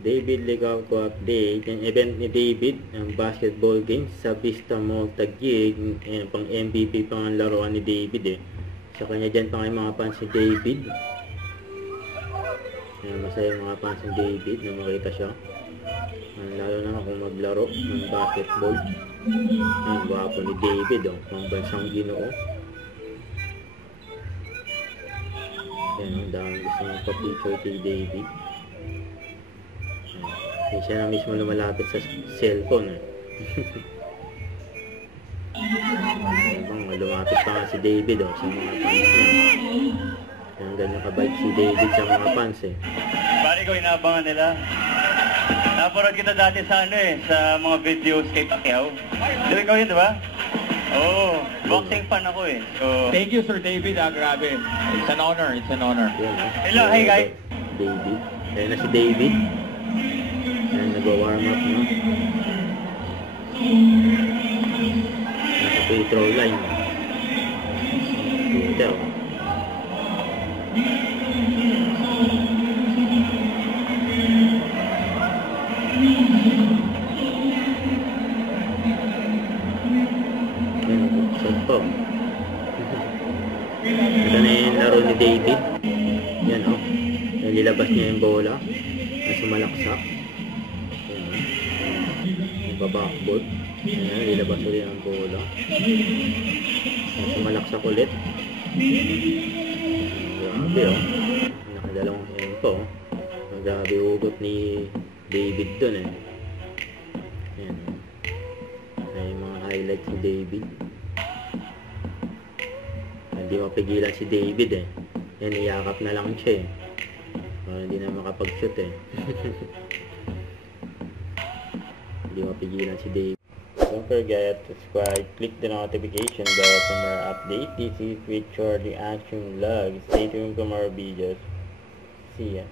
David Ligaco update. Yung event ni David, ang basketball games sa Vista Mall Taguig. Pang MVP pa ang laruan ni David eh. Sa kanya dyan pa kayo mga fans ni David. Masaya mga fans ni David na makita siya. Lalo na kung maglaro ng basketball. Ang gwapo ni David oh, pambansang Ginoo. Ang dami gusto ng pa-picture kay David. Hindi siya na mismo lumalapit sa cellphone eh. Lumapit pa nga si David oh, sa mga fans niya. Kaya ganyan kabait si David sa mga fans eh. Pare ko, inaabangan nila. Naparod kita dati sa sa mga videos kay Pacquiao. Dili ko yun, di ba? Oo, boxing fan ako eh. So, thank you, Sir David. Grabe. It's an honor. It's an honor. Hello, hey guys. David. Kaya na si David. Kaya nag-warm up no. Nasa free throw line. Twitter. Ito na yung laro ni David. Yan o. Nililabas niya yung bola. Nasa malaksak. Yan o. Nagbabackboard. Yan, nililabas ulit ang bola. Nasa malaksak ulit. Grabe o. Nakadalawang tempo o. Grabe hugot ni David dun eh. Yan o. Ay mga highlights ni David. Hindi mapigilan si David eh. Yan, iyakap na lang siya eh. Hindi na makapag-shoot eh. Hindi mapigilan si David. Don't forget to subscribe, click the notification bell for more updates. This is Richard the Action Vlog. Stay tuned for more videos. See ya.